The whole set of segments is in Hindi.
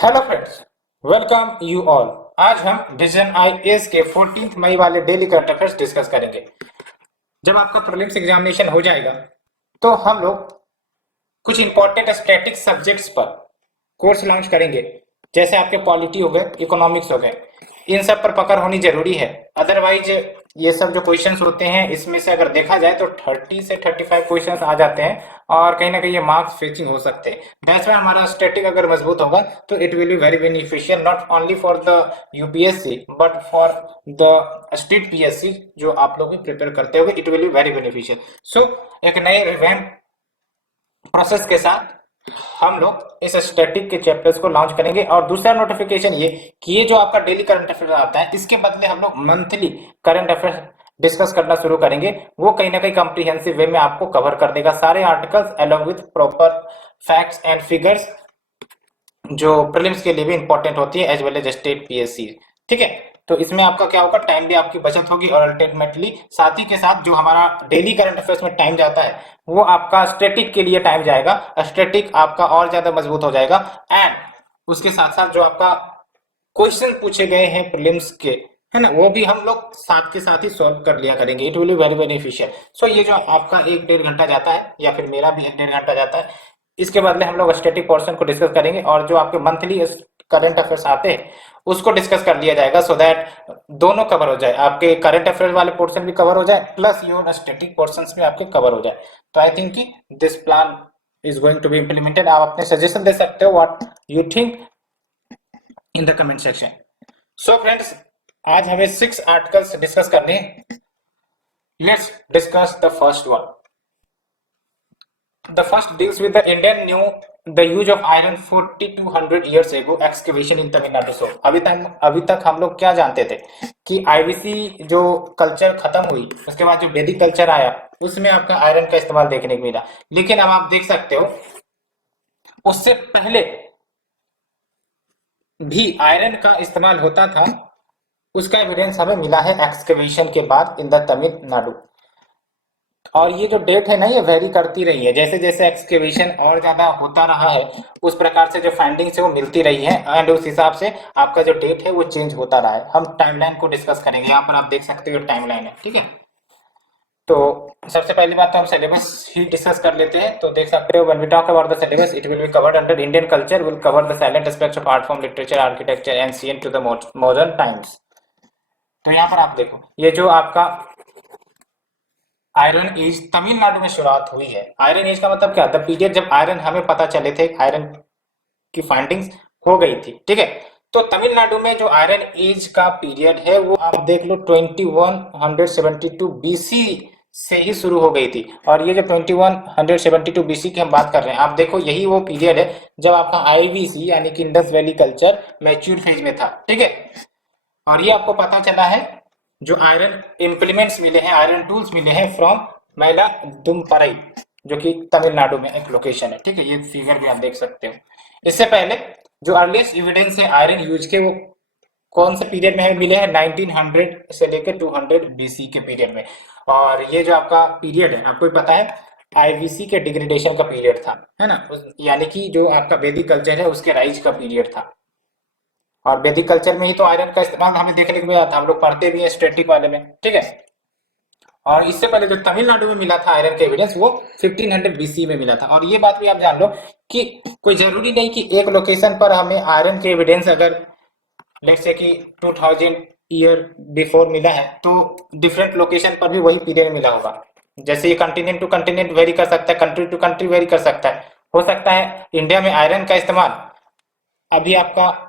Hello friends, welcome you all. आज हम विजन आईएएस के 14 मई वाले डेली करंट अफेयर्स डिस्कस करेंगे। जब आपका प्रीलिम्स एग्जामिनेशन हो जाएगा तो हम लोग कुछ इंपॉर्टेंट स्टैटिक सब्जेक्ट्स पर कोर्स लॉन्च करेंगे। जैसे आपके पॉलिटी हो गए, इकोनॉमिक्स हो गए, इन सब पर पकड़ होनी जरूरी है। अदरवाइज ये सब जो क्वेश्चंस होते हैं इसमें से अगर देखा जाए तो 30 से 35 क्वेश्चंस आ जाते हैं और कहीं ना कहीं ये मार्क्स फिचिंग हो सकते हैं। दैट्स व्हाई हमारा स्टैटिक अगर मजबूत होगा तो it will be very beneficial not only for the UPSC but for the state PSC जो आप लोग भी प्रिपेयर करते होंगे। It will be very beneficial. So एक नए रिवैम्प प्रोसेस के साथ हम लोग इस स्टैटिक के चैप्टर्स को लॉन्च करेंगे। और दूसरा नोटिफिकेशन ये कि ये जो आपका डेली करंट अफेयर आता है इसके बदले हम लोग मंथली करंट अफेयर डिस्कस करना शुरू करेंगे। वो कहीं ना कहीं कॉम्प्रिहेंसिव वे में आपको कवर कर देगा सारे articles along with proper facts and figures जो प्रीलिम्स के लिए भी इंपॉर्टेंट होती है as well as state PSC. ठीक है, तो इसमें आपका क्या होगा, टाइम भी आपकी बचत होगी और अल्टीमेटली साथ ही के साथ जो हमारा डेली करंट अफेयर्स में टाइम जाता है वो आपका स्टैटिक के लिए टाइम जाएगा। स्टैटिक आपका और ज्यादा मजबूत हो जाएगा एंड उसके साथ साथ जो आपका क्वेश्चन पूछे गए हैं प्रीलिम्स के, है ना, वो भी हम लोग साथ के साथ ही सॉल्व कर लिया करेंगे। It will be very beneficial. So ये जो आपका 1-1.5 घंटा जाता है या फिर मेरा भी 1-1.5 घंटा जाता है, इसके बदले हम लोग स्टैटिक पोर्शन को डिस्कस करेंगे और जो आपके मंथली करंट अफेयर्स आते हैं उसको डिस्कस कर लिया जाएगा सो दैट दोनों कवर हो जाए, आपके करंट अफेयर्स वाले पोर्शन भी कवर हो जाए प्लस योर स्टैटिक पोर्शन भी आपके कवर हो जाए। तो आई थिंक कि this plan is going to be implemented. आप अपने सजेशन दे सकते हो what you think in the comment section. So friends, आज हमें 6 आर्टिकल्स डिस्कस करने हैं। Let's discuss the first one. The first deals with the Indian knew the use of iron 4200 years ago excavation in Tamil Nadu। So अभी तक हम लोग क्या जानते थे कि आईवीसी जो कल्चर खत्म हुई उसके बाद जो वैदिक कल्चर आया उसमें आपका आयरन का इस्तेमाल देखने को मिला। लेकिन अब आप देख सकते हो उससे पहले भी आयरन का इस्तेमाल होता था। उसका एविडेंस हमें मिला है एक्सकेवेशन के बाद इन द तमिलनाडु। और ये जो डेट है ना ये वेरी करती रही है, जैसे जैसे एक्सकेवेशन और ज्यादा होता रहा है उस प्रकार से जो फाइंडिंग्स है वो मिलती रही है एंड उस हिसाब से आपका जो डेट है वो चेंज होता रहा है। हम टाइमलाइन को डिस्कस करेंगे, यहाँ पर आप देख सकते हो टाइमलाइन है। ठीक है, तो सबसे पहली बात तो हम सिलेबस ही डिस्कस कर लेते हैं। तो देख सकते हो when we talk about the syllabus it will be covered under Indian culture will cover the silent aspects of art form literature architecture ancient to the modern times. तो यहाँ पर आप देखो ये जो आपका आयरन एज तमिलनाडु में शुरुआत हुई है। आयरन एज का मतलब क्या, द पीरियड जब आयरन हमें पता चले थे, आयरन की फाइंडिंग्स हो गई थी। ठीक है, तो तमिलनाडु में जो आयरन एज का पीरियड है वो आप देख लो 2172 बीसी से ही शुरू हो गई थी। और ये जो 2172 बीसी की हम बात कर रहे हैं, आप देखो यही वो पीरियड है जब आपका आईवीसी यानी कि Indus valley culture mature phase में था। ठीक है, और ये आपको पता चला है जो आयरन इम्प्लीमेंट्स मिले हैं, आयरन टूल्स मिले हैं फ्रॉम मैलादुम्परई जो कि तमिलनाडु में एक लोकेशन है। ठीक है, ये फिगर भी आप देख सकते हो। इससे पहले जो अर्लीस्ट एविडेंस है आयरन यूज के वो कौन से पीरियड में हमें मिले हैं, 1900 से लेकर 200 बीसी के पीरियड में। और ये जो आपका पीरियड है आपको पता है आईवीसी के डिग्रेडेशन का पीरियड था, है ना, यानी कि जो आपका वैदिक कल्चर है उसके राइज का पीरियड था। और वैदिक कल्चर में ही तो आयरन का इस्तेमाल हमें देखने को मिला था, हम लोग पढ़ते भी हैं स्टैटिक वाले में। ठीक है, और इससे पहले जो तमिलनाडु में मिला था आयरन का एविडेंस वो 1500 बीसी में मिला था। और ये बात भी आप जान लो कि कोई जरूरी नहीं कि एक लोकेशन पर हमें आयरन के एविडेंस अगर लेट्स से कि 2000 ईयर बिफोर मिला है तो डिफरेंट लोकेशन पर भी वही पीरियड मिला होगा। जैसे ये कंटिनेंट टू कंटिनेंट वेरी कर सकता है, कंट्री टू कंट्री वेरी कर सकता है। हो सकता है इंडिया में आयरन का इस्तेमाल अभी आपका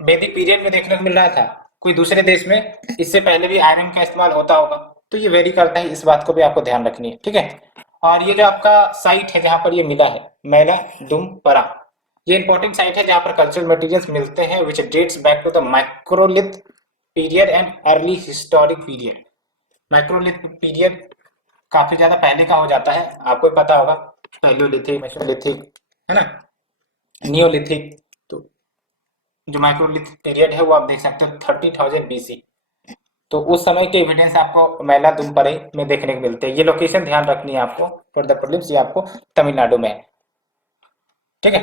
वैदिक पीरियड में देखने को मिल रहा था, कोई दूसरे देश में इससे पहले भी आयरन का इस्तेमाल होता होगा। तो ये वेरी करता है, इस बात को भी आपको ध्यान रखनी है। ठीक है, और ये जो आपका साइट है जहां पर ये मिला है मैलादुम्परा, ये इंपॉर्टेंट साइट है जहां पर कल्चरल मटेरियल्स मिलते हैं which dates back to the microlith period and early historic period. Microlith period काफी ज्यादा पहले का हो जाता है, आपको पता होगा पैलियोलिथिक, मेसोलिथिक, है ना, नियोलिथिक। तो जो माइक्रोलिथ पीरियड है वो आप देख सकते हो 30,000 बीसी। तो उस समय के एविडेंस आपको मैलादुम्परई में देखने को मिलते हैं। ये लोकेशन ध्यान रखनी है आपको फॉर द प्रीलिम्स, ये आपको तमिलनाडु में है। ठीक है,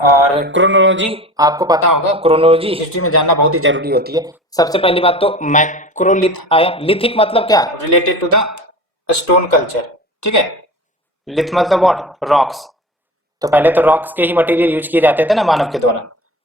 और क्रोनोलॉजी आपको पता होगा, क्रोनोलॉजी हिस्ट्री में जानना बहुत ही जरूरी होती है। सबसे पहली बात तो माइक्रोलिथ आया। लिथिक मतलब क्या, related to the stone culture, ठीक है। लिथ मतलब व्हाट, रॉक्स। तो पहले तो रॉक्स के ही मटेरियल यूज किए जाते थे ना मानव के द्वारा।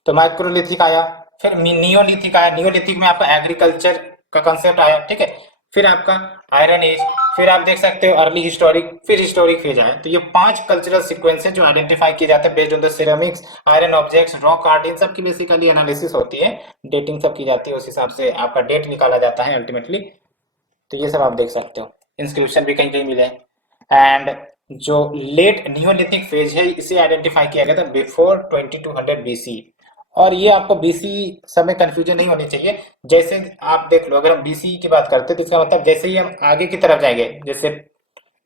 तो माइक्रोलिथिक आया, फिर नियोलिथिक आया। नियोलिथिक में आपका एग्रीकल्चर का कंसेप्ट आया, ठीक है। फिर आपका आयरन एज, फिर आप देख सकते हो अर्ली हिस्टोरिक, फिर हिस्टोरिक फेज आया। तो ये 5 कल्चरल सीक्वेंस है जो आइडेंटिफाई किए जाते हैं based on the ceramics, iron objects, rock art, इन सब की बेसिकली एनालिसिस होती है, डेटिंग सब की जाती है, उस हिसाब से आपका डेट निकाला जाता है अल्टीमेटली। तो ये सब आप देख सकते हो, इंस्क्रिप्शन भी कहीं कहीं मिले। एंड जो लेट नियोलिथिक फेज है इसे आइडेंटिफाई किया गया था बिफोर 2200 बीसी। और ये आपको बीसी समय कंफ्यूजन नहीं होनी चाहिए। जैसे आप देख लो, अगर हम बीसी की बात करते हैं तो इसका मतलब जैसे ही हम आगे की तरफ जाएंगे, जैसे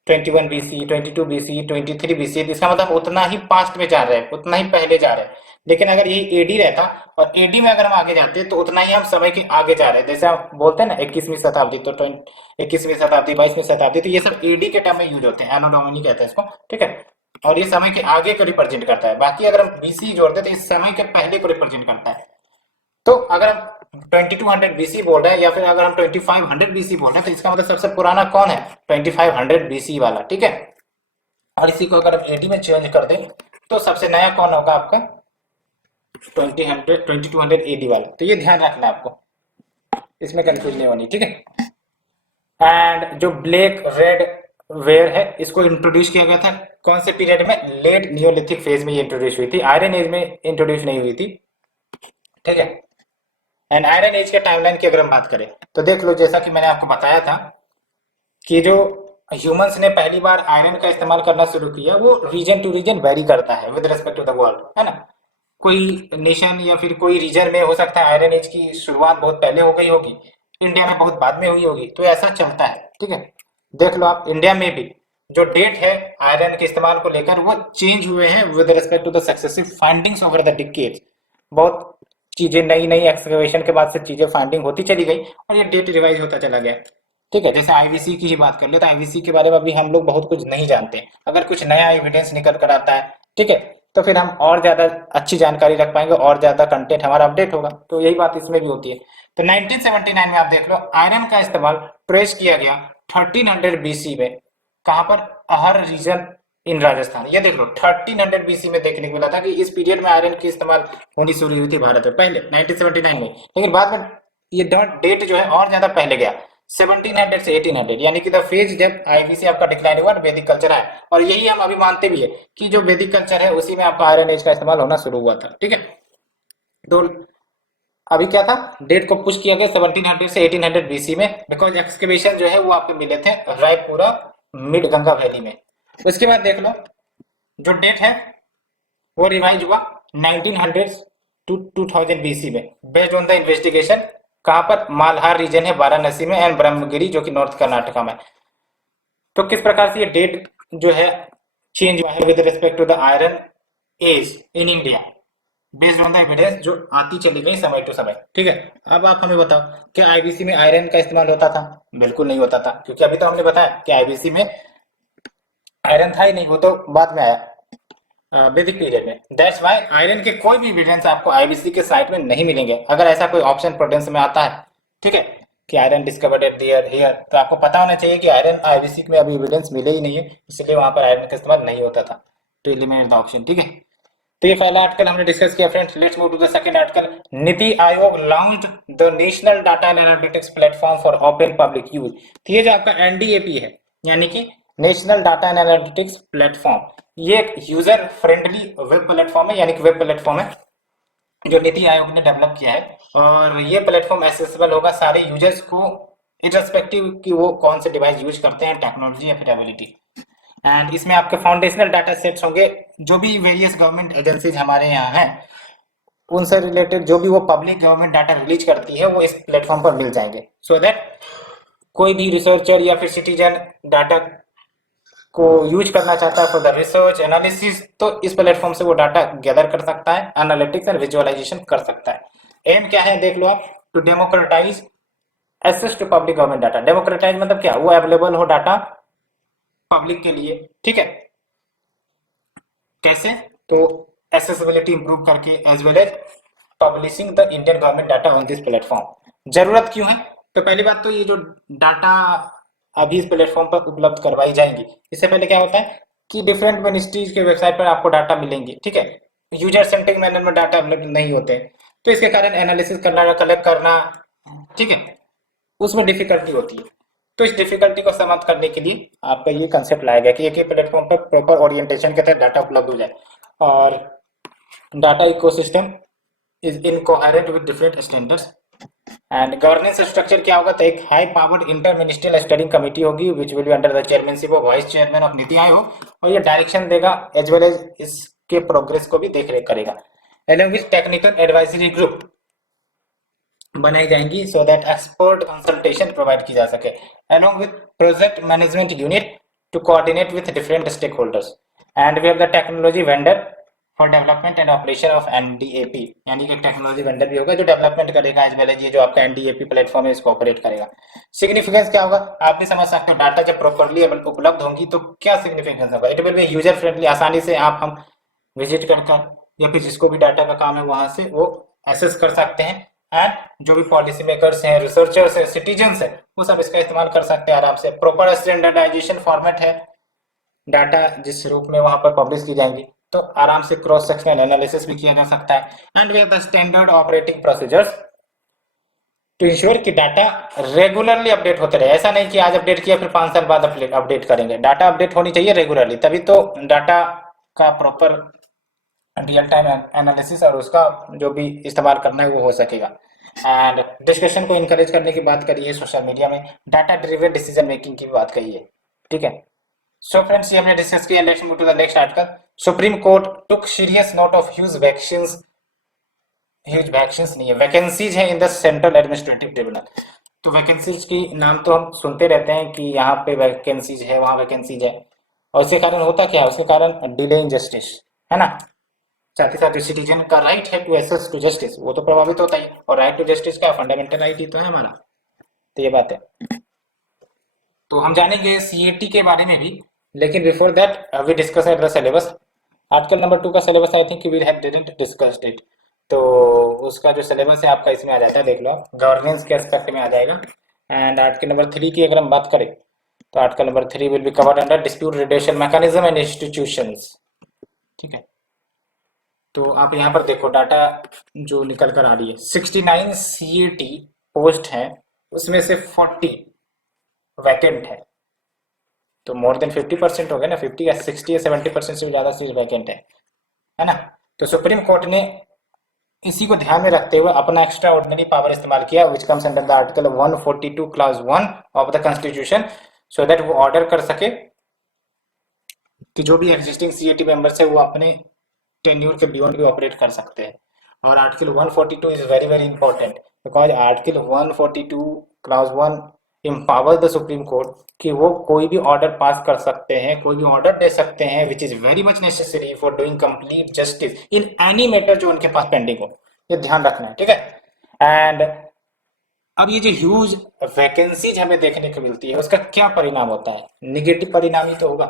21 बीसी, 22 बीसी, 23 बीसी, इसका मतलब उतना ही पास्ट में जा रहे हैं, उतना ही पहले जा रहे हैं। लेकिन अगर यही एडी रहता और एडी में अगर हम आगे जाते तो उतना ही हम समय के आगे जा रहे हैं। जैसे आप बोलते हैं ना 21वीं शताब्दी, तो 21वीं शताब्दी, 22वीं शताब्दी, तो ये सब एडी के टर्म में यूज होते हैं, एनो डोमिनी कहते हैं इसको, ठीक है। और ये समय के आगे को रिप्रेजेंट करता है। बाकी अगर हम बीसी जोड़ते तो इस समय के पहले को रिप्रेजेंट करता है। तो अगर हम 2200 बीसी बोल रहे हैं या फिर अगर हम 2500 बीसी बोल रहे हैं तो इसका मतलब सबसे पुराना कौन है, 2500 बीसी वाला, ठीक है। और इसी को अगर हम एडी में चेंज कर दें तो सबसे नया कौन होगा आपका 2200 एडी वाला। तो ये ध्यान रखना है आपको, इसमें कंफ्यूज नहीं होनी, ठीक है। एंड जो ब्लैक रेड वेयर है इसको इंट्रोड्यूस किया गया था कौन से पीरियड में, लेट नियोलिथिक फेज में ये इंट्रोड्यूस हुई थी, आयरन एज में इंट्रोड्यूस नहीं हुई थी, ठीक है। एंड आयरन एज के टाइमलाइन की अगर हम बात करें तो देख लो, जैसा कि मैंने आपको बताया था कि जो ह्यूमंस ने पहली बार आयरन का इस्तेमाल करना शुरू किया वो रीजन टू रीजन वेरी करता है with respect to the world, है ना। कोई नेशन या फिर कोई रीजन में हो सकता है आयरन एज की शुरुआत बहुत पहले हो गई होगी, इंडिया में बहुत बाद में हुई होगी, तो ऐसा चलता है, ठीक है। देख लो आप इंडिया में भी जो डेट है आयरन के इस्तेमाल को लेकर वो चेंज हुए हैं with respect to the successive findings over the decades. बहुत चीजें नई नई एक्सकवेशन के बाद से चीजें फाइंडिंग होती चली गई और ये डेट रिवाइज होता चला गया, ठीक है। जैसे आईवीसी की ही बात कर ले तो आईवीसी के बारे में अभी हम लोग बहुत कुछ नहीं जानते। अगर कुछ नया एविडेंस निकल कर आता है, ठीक है, तो फिर हम और ज्यादा अच्छी जानकारी रख पाएंगे और ज्यादा कंटेंट हमारा अपडेट होगा। तो यही बात इसमें भी होती है। तो 1979 में आप देख लो आयरन का इस्तेमाल ट्रेस किया गया 1300 बीसी में, कहां पर, अहर रीजन इन राजस्थान। ये देख लो 1300 बीसी में देखने को मिला था कि इस पीरियड में आयरन की इस्तेमाल होनी शुरू हुई थी भारत में पहले 1979 में। लेकिन बाद में ये डेट जो है और ज्यादा पहले गया 1700 से 1800, यानी कि द फेज जब आईवीसी आपका डिक्लाइन हुआ वैदिक कल्चर आया। और यही हम अभी मानते भी है कि जो वैदिक कल्चर है उसी में आपका आयरन एज का इस्तेमाल होना शुरू हुआ था, ठीक है। तो अभी क्या था, डेट को पुश किया गया 1700 से 1800 बीसी में, बिकॉज एक्सकेवेशन जो है वो आपके मिले थे रायपुरा मिड गंगा वैली में। उसके बाद देख लो जो डेट है वो रिवाइज हुआ 1900 टू 2000 बीसी में बेस्ड ऑन द इन्वेस्टिगेशन। कहां पर, मालहार रीजन है वाराणसी में एंड ब्रह्मगिरी जो कि नॉर्थ कर्नाटका में। तो किस प्रकार से ये डेट जो है चेंज हुआ है with respect to the iron age in India based on the evidence जो आती चली गई समय टू समय, ठीक है। अब आप हमें बताओ क्या आईबीसी में आयरन का इस्तेमाल होता था, बिल्कुल नहीं होता था, क्योंकि अभी तो हमने बताया कि आईबीसी में आयरन था ही नहीं, वो तो बाद में आया वैदिक पीरियड में। दैट्स व्हाई आयरन के कोई भी एविडेंस आपको आईबीसी के साइट में नहीं मिलेंगे। अगर ऐसा कोई ऑप्शन प्रोडेंस में आता है, ठीक है, कि iron discovered eight there here, तो आपको पता होना चाहिए कि आयरन आईबीसी में अभी एविडेंस मिले ही नहीं है, इसलिए वहां पर आयरन का इस्तेमाल नहीं होता था। तो एलिमिनेट द ऑप्शन, ठीक है। तो ये पहला आर्टिकल हमने डिस्कस किया friends. Let's move to the second article. Niti Aayog launched the national data and analytics platform for open public use. तो ये जो आपका एनडीएपी है, यानी कि national data and analytics platform, ये एक यूजर फ्रेंडली वेब प्लेटफॉर्म है, यानी कि वेब प्लेटफॉर्म है जो नीति आयोग ने डेवलप किया है। और ये प्लेटफॉर्म एक्सेसिबल होगा सारे यूजर्स को इररेस्पेक्टिव कि वो कौन से डिवाइस यूज करते हैं, टेक्नोलॉजी या फिर एबिलिटी। एंड इसमें आपके फाउंडेशनल डाटा सेट्स होंगे जो भी वेरियस गवर्नमेंट एजेंसीज हमारे यहाँ हैं उनसे रिलेटेड जो भी वो पब्लिक गवर्नमेंट डाटा रिलीज करती है वो इस प्लेटफॉर्म पर मिल जाएंगे, सो दैट कोई भी रिसर्चर या फिर सिटीजन डाटा को यूज करना चाहता है फॉर द रिसर्च एनालिसिस तो इस प्लेटफॉर्म से वो डाटा गैदर कर सकता है, एनालिटिक्स एंड विजुअलाइजेशन कर सकता है। एम क्या है देख लो आप, to democratise access to public government data. Democratise मतलब क्या, वो अवेलेबल हो डाटा पब्लिक के लिए, ठीक है। कैसे, तो एक्सेसिबिलिटी इंप्रूव करके as well as publishing the Indian government data on this platform. जरूरत क्यों है? तो पहली बात तो ये जो डाटा अभी इस प्लेटफॉर्म पर उपलब्ध करवाई जाएंगी, इससे पहले क्या होता है कि डिफरेंट मिनिस्ट्रीज के वेबसाइट पर आपको डाटा मिलेंगे, ठीक है, यूजर सेंट्रिक मैनर में डाटा अवेलेबल नहीं होते, तो इसके कारण एनालिसिस करना, कलेक्ट करना, ठीक है, उसमें डिफिकल्टी होती है। तो इस डिफिकल्टी को समाप्त करने के लिए आपका ये कंसेप्ट लाया गया कि एक ही प्लेटफॉर्म पर प्रॉपर ओरिएंटेशन के तहत डाटा उपलब्ध हो जाए और data ecosystem is incoherent with different standards. And governance structure क्या होगा? तो एक high powered inter ministerial standing committee होगी which will be under the chairmanship of vice chairman of NITI Aayog, और ये डायरेक्शन देगा एज वेल एज इसके प्रोग्रेस को भी देख रेख करेगा। Along with technical advisory group बनाई जाएंगी सो दैट एक्सपर्ट कंसल्टेशन प्रोवाइड की जा सके, along with project management unit to coordinate with different stakeholders. And we have the technology vendor for development and operation of NDAP, यानी कि टेक्नोलॉजी वेंडर भी होगा जो डेवलपमेंट करेगा एज वेल एज ये जो आपका एनडीएपी प्लेटफॉर्म है इसको ऑपरेट करेगा। सिग्निफिकेंस क्या होगा? आप भी समझ सकते हो, डाटा जब प्रॉपर्ली उपलब्ध होंगी तो क्या सिग्निफिकेंस होगा? It will B user friendly, आसानी से आप हम विजिट कर या फिर जिसको भी डाटा का काम है वहां से वो एक्सेस कर सकते हैं। एंड जो भी पॉलिसी मेकर्स हैं, रिसर्चर्स हैं, सिटीजन्स हैं, वो सब इसका इस्तेमाल कर सकते हैं आराम से। प्रॉपर स्टैंडर्डाइजेशन फॉर्मेट है, डाटा जिस रूप में वहां पर पब्लिश की जाएंगी तो आराम से क्रॉस सेक्शनल एनालिसिस भी किया जा सकता है। And we have the standard operating procedures to ensure कि डाटा रेगुलरली अपडेट होते रहे। ऐसा नहीं कि आज अपडेट किया फिर 5 साल बाद अपडेट करेंगे, डाटा अपडेट होनी चाहिए रेगुलरली, तभी तो डाटा का प्रॉपर रियल टाइम एनालिसिस और उसका जो भी इस्तेमाल करना है वो हो सकेगा। एंड डिस्कशन को इनकरेज करने की बात करी है सोशल मीडिया में, डाटा ड्रिवन डिसीजन मेकिंग की भी बात कही है, ठीक है। सो फ्रेंड्स, ये हमने डिस्कस किया। Let's move to the next article. Supreme court took serious note of huge vacancies नहीं है, वैकेंसीज है in the central administrative tribunal. तो वैकेंसीज की नाम तो हम सुनते रहते हैं कि यहाँ पे वैकेंसीज है, वहाँ वैकेंसीज है, और इसके कारण होता क्या है? उसके कारण डिले इन जस्टिस, है ना। साथ ही साथ जो सिटीजन का राइट है टू एक्सेस टू जस्टिस वो तो प्रभावित होता ही, और राइट टू जस्टिस का फंडामेंटल राइट ही तो है हमारा, तो ये बात है। तो हम जानेंगे सीएटी के बारे में भी, लेकिन before that we discuss the syllabus. Article number 2 का syllabus I think we have didn't discussed it, तो उसका जो सिलेबस है आपका इसमें आ जाता है, देख लो, गवर्नेंस के एस्पेक्ट में आ जाएगा। एंड आर्टिकल नंबर 3 की अगर हम बात करें तो article number 3 will be covered under dispute resolution mechanism and institutions, ठीक है। तो आप यहाँ पर देखो डाटा जो निकल कर आ रही है, 69 सीएटी पोस्ट है, उसमें से 40 वैकेंट है, तो मोर देन 50% हो गया ना, 50 या 60 या 70% से ज्यादा सीट वैकेंट है ना। तो सुप्रीम कोर्ट ने इसी को ध्यान में रखते हुए अपना एक्स्ट्रा ऑर्डिनरी पावर इस्तेमाल किया which comes under the article 142 class 1 of the constitution, so that वो ऑर्डर कर सके कि जो भी एग्जिस्टिंग सीएटी मेंबर्स है वो अपने टेन्यूर के बियॉन्ड भी ऑपरेट कर सकते हैं। और article 142 is very very important because article 142 class 1 empower the supreme court कि वो कोई भी ऑर्डर पास कर सकते हैं, कोई भी ऑर्डर दे सकते हैं which is very much necessary for doing complete justice in any matter जो उनके पास पेंडिंग हो, ये ध्यान रखना है, ठीक है। एंड अब ये जो ह्यूज वैकेंसीज हमें देखने को मिलती है उसका क्या परिणाम होता है? निगेटिव परिणाम ही तो होगा।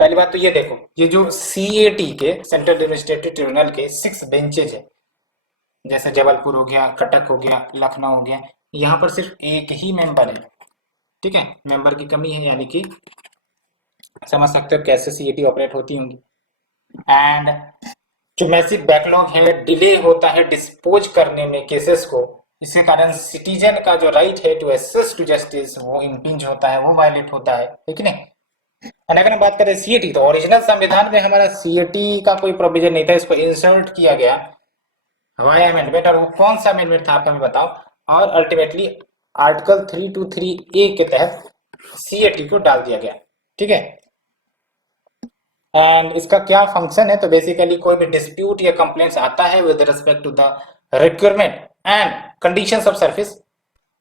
पहली बात तो ये देखो, ये जो सीएटी के सेंट्रल एडमिनिस्ट्रेटिव ट्रिब्यूनल के 6 बेंचेज है, जैसे जबलपुर हो गया, कटक हो गया, लखनऊ हो गया, यहाँ पर सिर्फ एक ही मेंबर है, ठीक है, मेंबर की कमी है, यानी कि समझ सकते हो कैसे सीएटी ऑपरेट होती होंगी। एंड जो मैसिव बैकलॉग है, डिले होता है डिस्पोज करने में केसेस को, इसके कारण सिटीजन का जो राइट है टू एक्सेस टू जस्टिस वो इम्पिंज होता है, वो वायलेट होता है, ठीक है। अगर हम बात करें सीएटी, तो ओरिजिनल संविधान में हमारा सीएटी का कोई प्रोविजन नहीं था, इसको इंसर्ट किया गया हवाई अमेंडमेंट, और वो कौन सा अमेंडमेंट था आपका मैं बताओ, और अल्टीमेटली आर्टिकल 323A के तहत सीएटी को डाल दिया गया, ठीक है। एंड इसका क्या फंक्शन है? तो बेसिकली कोई भी डिस्प्यूट या कंप्लेंट्स आता है with respect to the requirement and conditions of service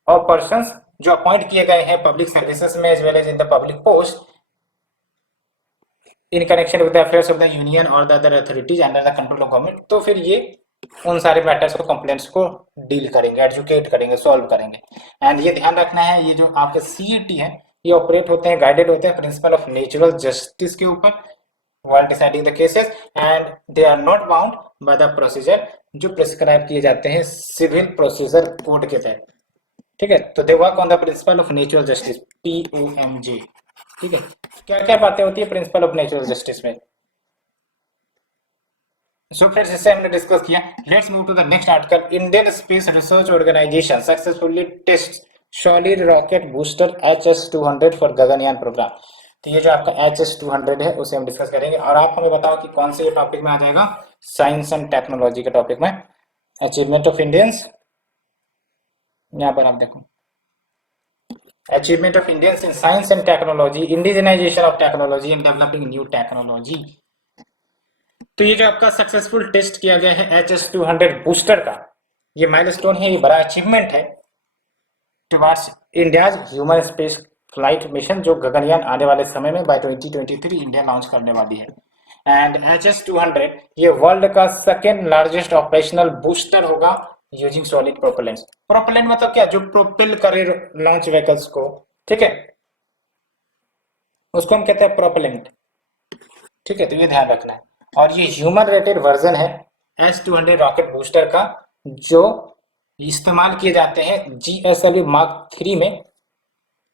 और पर्संस जो अपॉइंट किए गए हैं पब्लिक सर्विसेज में as well as in the public post in connection with the affairs of the union और the other authorities under the control of government, तो फिर ये उन सारे मैटर्स को, कंप्लेंट्स को डील करेंगे, एजुकेट करेंगे, सॉल्व करेंगे। एंड ये ध्यान रखना है, ये जो आपके सीईटी है ये ऑपरेट होते हैं, गाइडेड होते हैं प्रिंसिपल ऑफ नेचुरल जस्टिस के ऊपर, while deciding the cases and they are not bound by the procedure जो प्रिस्क्राइब किए जाते हैं सिविल प्रोसीजर कोड के तहत। ठीक है, तो they work on the principle of natural justice, POMJ। ठीक है, क्या क्या बातें होती है प्रिंसिपल ऑफ नेचुरल जस्टिस में। सो फ्रेंड्स, इससे हमने डिस्कस किया। Let's move to the next article. Indian space research organisation successfully test solid rocket booster HS-200 for Gaganyaan programme. तो ये जो आपका HS-200 है उसे हम डिस्कस करेंगे, और आप हमें बताओ कि कौन से ये टॉपिक में आ जाएगा, साइंस एंड टेक्नोलॉजी के टॉपिक में। अचीवमेंट ऑफ इंडियंस, यहाँ पर आप देखो, achievement of Indians in science and technology, indigenisation of technology and developing new technology. तो ये जो आपका सक्सेसफुल टेस्ट किया गया है HS-200 बूस्टर का, ये माइलस्टोन है, ये बड़ा अचीवमेंट है towards India's human space flight mission, जो गगनयान आने वाले समय में बाय 2023 इंडिया लॉन्च करने वाली है। एंड HS-200 ये वर्ल्ड का सेकेंड लार्जेस्ट ऑपरेशनल बूस्टर होगा यूजिंग सॉलिड प्रोपेलेंट। प्रोपेलेंट मतलब क्या, जो प्रोपेल करे लॉन्च व्हीकल्स को, ठीक है, उसको हम कहते हैं प्रोपेलेंट। ठीक है, तो ये ध्यान रखना है। और ये ह्यूमन रेटेड वर्जन है S-200 रॉकेट बूस्टर का, जो इस्तेमाल किए जाते हैं GSLV Mark 3 में,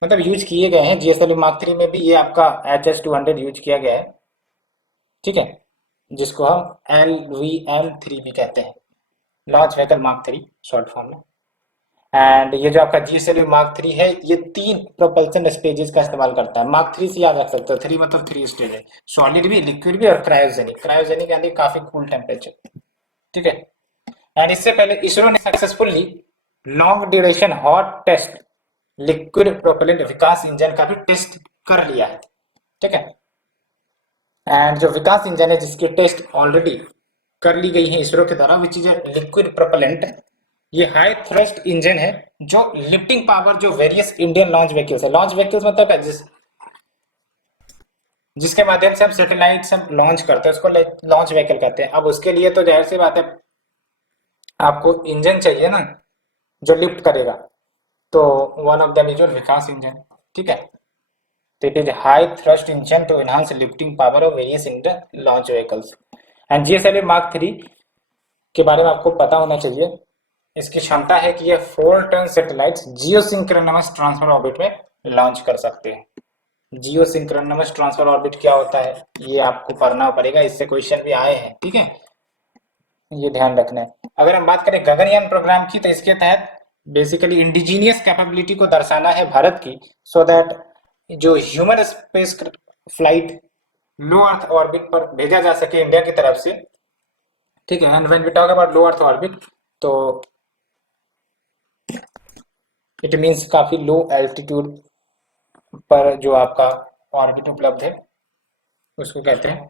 मतलब यूज किए गए हैं GSLV Mark 3 में भी ये आपका HS-200 यूज किया गया है। ठीक है, जिसको हम LVM-3 भी कहते हैं, launch vehicle mark 3 short form में। एंड ये जो आपका GSLV Mark 3 है, ये 3 प्रोपल्सन स्टेजेस का इस्तेमाल करता है। Mark 3 से याद रख सकते हो, 3 मतलब 3 स्टेज है, सॉलिड भी, लिक्विड भी और क्रायोजेनिक। क्रायोजेनिक यानी काफी कूल टेम्परेचर। ठीक है, एंड इससे पहले इसरो ने successfully long duration hot test liquid propellant Vikas engine का भी टेस्ट कर लिया है। ठीक है, एंड जो विकास इंजन है जिसकी टेस्ट ऑलरेडी कर ली गई है इसरो के द्वारा, विच इज लिक्विड प्रोपेलेंट, ये हाई थ्रस्ट इंजन है जो लिफ्टिंग पावर जो वेरियस इंडियन लॉन्च व्हीकल्स है, लॉन्च व्हीकल्स मतलब है जिसके माध्यम से हम सैटेलाइट सब लॉन्च करते हैं, उसको लॉन्च व्हीकल कहते हैं। अब उसके लिए तो जाहिर सी बात है आपको इंजन चाहिए ना जो लिफ्ट करेगा, तो one of the is Vikas engine. ठीक है, तो it is high thrust engine to enhance lifting power of various Indian launch vehicles. And GSLV Mark 3 के बारे में आपको पता होना चाहिए, इसकी क्षमता है कि ये 4 ton satellites geosynchronous transfer orbit में लॉन्च कर सकते हैं। जियोसिंक्रोनस ट्रांसफर ऑर्बिट क्या होता है ये आपको पढ़ना पड़ेगा, इससे क्वेश्चन भी आए हैं। ठीक है, ये ध्यान रखना है। अगर हम बात करें गगनयान प्रोग्राम की, तो इसके तहत बेसिकली इंडिजीनियस कैपेबिलिटी को दर्शाना है भारत की, सो दैट जो ह्यूमन स्पेस फ्लाइट लो अर्थ ऑर्बिट पर भेजा जा सके इंडिया की तरफ से। ठीक है, and when we talk about low earth orbit, तो इट मींस काफी लो एल्टीट्यूड पर जो आपका ऑर्बिट उपलब्ध है उसको कहते हैं,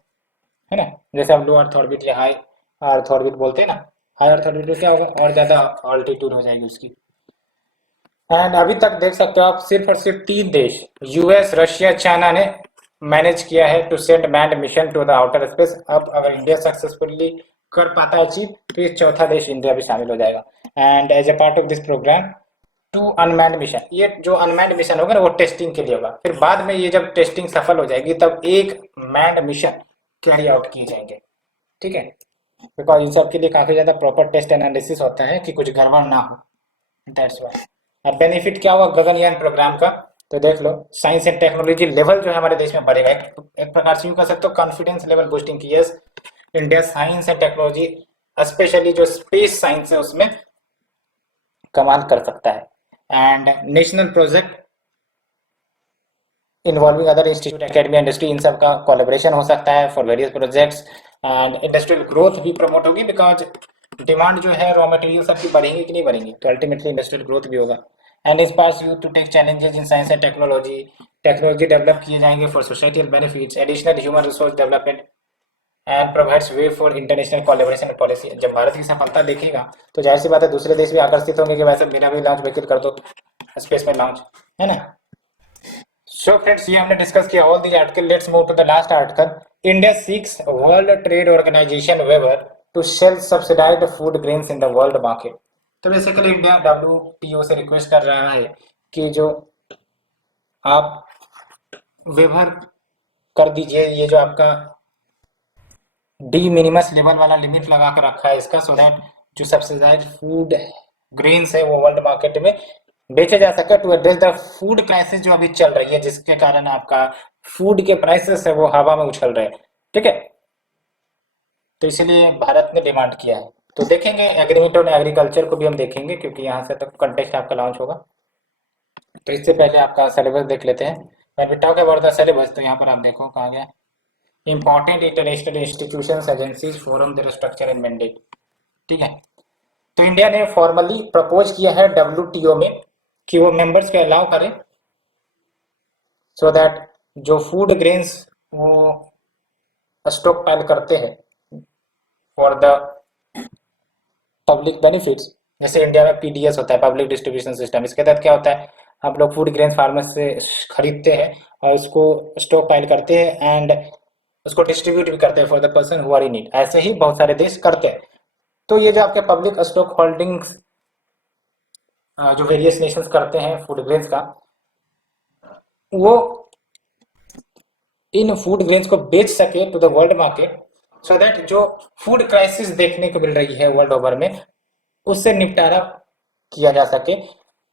है ना। जैसे आप लो अर्थ ऑर्बिट या हाई अर्थ ऑर्बिट बोलते हैं ना, हाई अर्थ ऑर्बिट में क्या होगा, और ज्यादा ऑल्टीट्यूड हो जाएगी उसकी। एंड अभी तक देख सकते हो आप, सिर्फ और सिर्फ 3 देश US, रशिया, चाइना ने मैनेज किया है to send manned mission to the outer space. अब अगर इंडिया सक्सेसफुली कर पाता है अचीव, तो ये चौथा देश इंडिया भी शामिल हो जाएगा। And as a part of this programme 2 unmanned mission, ये जो अनमैन्ड मिशन होगा ना वो टेस्टिंग के लिए होगा, फिर बाद में ये जब टेस्टिंग सफल हो जाएगी तब 1 मैन्ड मिशन कैरी आउट किए जाएंगे। ठीक है, बिकॉज इन सब के लिए काफी ज्यादा प्रॉपर टेस्ट एनालिसिस होता है कि कुछ गड़बड़ ना हो, दैट्स व्हाई। अब बेनिफिट क्या हुआ गगनयान प्रोग्राम का, तो देख लो, साइंस एंड टेक्नोलॉजी लेवल जो है हमारे देश में बढ़ेगा। एक प्रकार से यूं कह सकते हो कॉन्फिडेंस लेवल बूस्टिंग की। Yes, India science and technology specially जो स्पेस साइंस है उसमें कमाल कर सकता है। And national project involving other institute, academy, industry, इन सब का कोलैबोरेशन हो सकता है for various projects. And industrial growth भी प्रमोट होगी, बिकॉज डिमांड जो है रॉ मटेरियल सबकी बढ़ेंगी कि नहीं बढ़ेंगी, तो अल्टीमेटली इंडस्ट्रियल ग्रोथ भी होगा। And inspires you to take challenges in science and technology, technology develop किए जाएंगे for societal benefits, additional human resource development and provides way for international collaboration and policy. जब भारत की सफलता देखेगा तो जाहिर सी बात है दूसरे देश भी आकर्षित होंगे कि वैसे मेरा भी लॉन्च व्हीकल कर दो स्पेस में लॉन्च, है ना। सो फ्रेंड्स, ये हमने डिस्कस किया all the article. Let's move to the last article. India seeks world trade organisation waiver to sell subsidised food grains in the world market. तो बेसिकली इंडिया WTO से रिक्वेस्ट कर रहा है कि जो आप वेवर कर दीजिए ये जो आपका डी मिनिमस लेवल वाला लिमिट लगा कर रखा है इसका, सो दैट जो सब्सिडाइज्ड फूड ग्रेन्स है वो वर्ल्ड मार्केट में बेचे जा सके, to address the food crisis जो अभी चल रही है, जिसके कारण आपका फूड के प्राइसेस है वो हवा में उछल रहे हैं। ठीक है, तो इसलिए भारत ने डिमांड किया है। तो देखेंगे एग्रीमेंट ऑन एग्रीकल्चर को भी हम देखेंगे, क्योंकि यहाँ से तो कंटेक्स्ट आपका लॉन्च होगा। तो इससे पहले आपका सिलेबस देख लेते हैं। When we talk about the syllabus, तो यहाँ पर आप देखो कहाँ गया, important international institutions, agencies, forum, their structure and mandate. ठीक है, तो इंडिया ने फॉर्मली प्रपोज किया है डब्ल्यूटीओ में कि वो मेंबर्स को अलाउ करें, सो दैट जो फूड ग्रेन्स वो स्टॉक पाइल करते हैं फॉर द पब्लिक बेनिफिट्स, जैसे इंडिया में पीडीएस होता है, पब्लिक डिस्ट्रीब्यूशन सिस्टम। इसके तहत क्या होता है, आप लोग फूड ग्रेन फार्मर्स से खरीदते हैं और उसको स्टॉक पाइल करते हैं एंड उसको डिस्ट्रीब्यूट भी करते हैं for the person who are in need. ऐसे ही बहुत सारे देश करते हैं। तो ये जो आपके पब्लिक स्टॉक होल्डिंग्स जो वेरियस नेशंस करते हैं फूड ग्रेन्स का, वो इन फूड ग्रेन्स को बेच सके to the world market, so that जो फूड क्राइसिस देखने को मिल रही है वर्ल्ड ओवर में उससे निपटारा किया जा सके।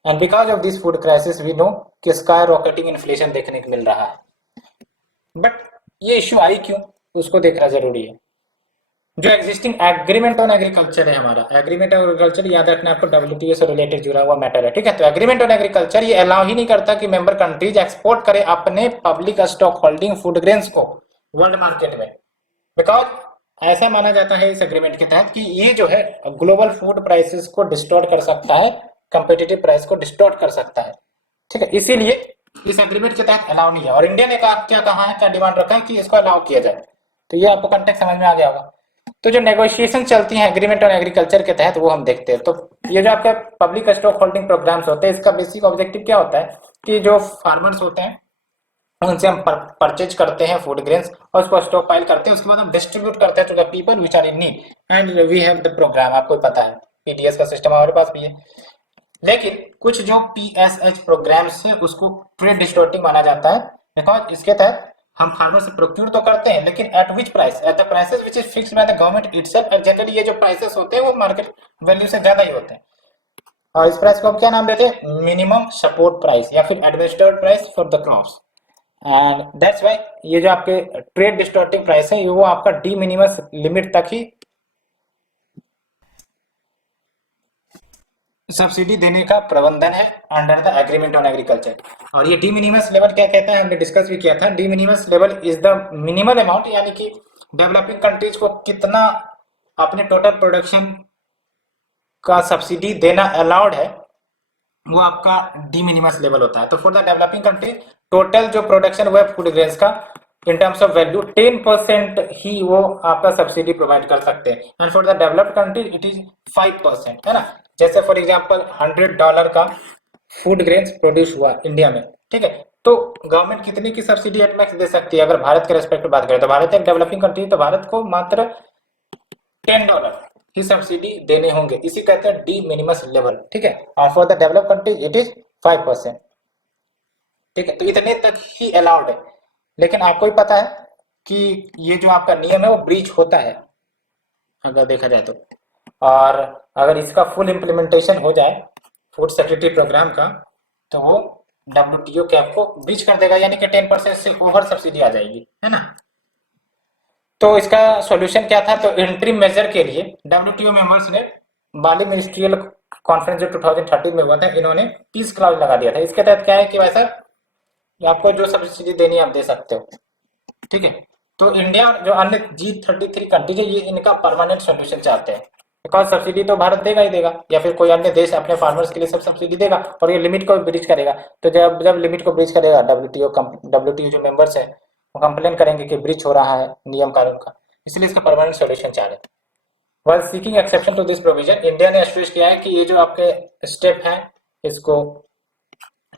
And because of this food crisis we know कि स्काई रॉकेटिंग इन्फ्लेशन देखने को मिल रहा है। बट ये इश्यू आई क्यों, उसको देखना जरूरी है। जो एग्जिस्टिंग एग्रीमेंट ऑन एग्रीकल्चर है हमारा, एग्रीमेंट ऑन एग्रीकल्चर याद रखना आपको, डब्ल्यूटीओ से रिलेटेड जुड़ा हुआ मैटर है। ठीक है, तो एग्रीमेंट ऑन एग्रीकल्चर ये अलाउ ही नहीं करता कि मेंबर कंट्रीज एक्सपोर्ट करे अपने public stock holding food grains को वर्ल्ड मार्केट में, बिकॉज ऐसा माना जाता है इस एग्रीमेंट के तहत कि ये जो है ग्लोबल फूड प्राइसेस को डिस्टॉर्ट कर सकता है, कंपेटिटिव प्राइस को डिस्टॉर्ट कर सकता है। ठीक है, इसीलिए इस एग्रीमेंट के तहत अलाउ नहीं है। और इंडिया ने क्या कहा है, क्या डिमांड रखा है कि इसको अलाउ किया जाए। तो ये आपको कंटेक्स्ट समझ में आ गया होगा। तो जो नेगोशिएशन चलती है एग्रीमेंट ऑन एग्रीकल्चर के तहत वो हम देखते हैं। तो ये जो आपका पब्लिक स्टॉक होल्डिंग प्रोग्राम्स होते हैं, इसका बेसिक ऑब्जेक्टिव क्या होता है कि जो फार्मर्स होते हैं उनसे हम परचेज करते हैं फूड ग्रेन्स और उसको स्टॉक पाइल करते हैं, उसके बाद हम डिस्ट्रीब्यूट करते हैं to the people which are in need and we have the programme. आपको पता है पीडीएस का सिस्टम हमारे पास भी है। लेकिन कुछ जो पीएसएच प्रोग्राम्स है उसको ट्रेड डिस्टॉर्टिंग माना जाता है, बिकॉज इसके तहत हम फार्मर से प्रोक्यूर तो करते हैं, लेकिन eight which price, at the prices which is fixed by the government itself. और जनरली ये जो प्राइसेस होते हैं वो मार्केट वैल्यू से ज्यादा ही होते हैं। और इस प्राइस को हम क्या नाम देते हैं, मिनिमम सपोर्ट प्राइस या फिर administrated price for the crops. And that's why ये जो आपके ट्रेड डिस्टॉर्टिंग प्राइस है वो आपका डी मिनिमस लिमिट तक ही सब्सिडी देने का प्रबंधन है under the agreement on agriculture. और ये डी मिनिमस लेवल क्या कहता है, हमने डिस्कस भी किया था। D minimis level is the minimal amount, यानी कि डेवलपिंग कंट्रीज को कितना अपने टोटल प्रोडक्शन का सब्सिडी देना अलाउड है, वो आपका डी मिनिमस लेवल होता है। तो for the developing country total जो प्रोडक्शन हुआ है फूड ग्रेन्स का इन टर्म्स ऑफ वैल्यू 10% ही वो आपका सब्सिडी प्रोवाइड कर सकते हैं। And for the developed country it is 5%, है ना। जैसे फॉर एग्जांपल $100 का फूड ग्रेन्स प्रोड्यूस हुआ इंडिया में, ठीक है, तो गवर्नमेंट कितनी की सब्सिडी एट मैक्स दे सकती है। अगर भारत के रेस्पेक्ट में बात करें तो भारत एक डेवलपिंग कंट्री, तो भारत को मात्र $10 की सब्सिडी देने होंगे, इसी कहते हैं डी मिनिमस लेवल। ठीक है, और for the develop country it is 5%। ठीक है, तो इतने तक ही अलाउड है। लेकिन आपको ही पता है कि ये जो आपका नियम है वो ब्रीच होता है अगर देखा जाए तो। और अगर इसका फुल इम्प्लीमेंटेशन हो जाए फूड सिक्योरिटी प्रोग्राम का, तो वो डब्ल्यूटीओ कैप को ब्रीच कर देगा, यानी कि 10% से ओवर सब्सिडी आ जाएगी, है ना। तो इसका सॉल्यूशन क्या था, तो इंट्रीम मेजर के लिए डब्ल्यूटीओ मेंबर्स ने बाली मिनिस्ट्रियल कॉन्फ्रेंस जो 2013 में हुआ था, इन्होंने पीस क्लाउज लगा दिया था। इसके तहत क्या है कि वैसा आपको जो सब्सिडी देनी है आप दे सकते हो। ठीक है, तो इंडिया जो अन्य G33 कंट्रीज है ये इनका परमानेंट सॉल्यूशन चाहते हैं, बिकॉज सब्सिडी तो भारत देगा ही देगा, या फिर कोई अन्य देश अपने फार्मर्स के लिए सब सब्सिडी देगा और ये लिमिट को ब्रीच करेगा। तो जब जब लिमिट को ब्रीच करेगा डब्ल्यूटीओ जो मेंबर्स है वो कंप्लेन करेंगे कि ब्रीच हो रहा है नियम कानून का, इसलिए इसका परमानेंट सॉल्यूशन चाह रहे हैं। While seeking exception to this provision, India ने स्ट्रेस किया है कि ये जो आपके स्टेप है इसको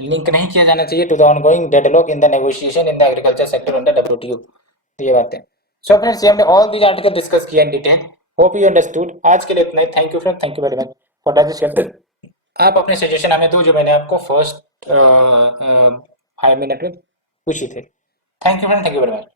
लिंक नहीं किया जाना चाहिए to the ongoing deadlock in the negotiation in the agriculture sector under WTO. ये बातें सो फ्रेंड्स, ये हमने ऑल दीज आर्टिकल डिस्कस किया in detail. Hope you understood. आज के लिए इतना ही। Thank you friend, thank you very much for discussion. आप अपने सजेशन हमें दो जो मैंने आपको फर्स्ट 5 मिनट में पूछी थे। Thank you friend, thank you very much.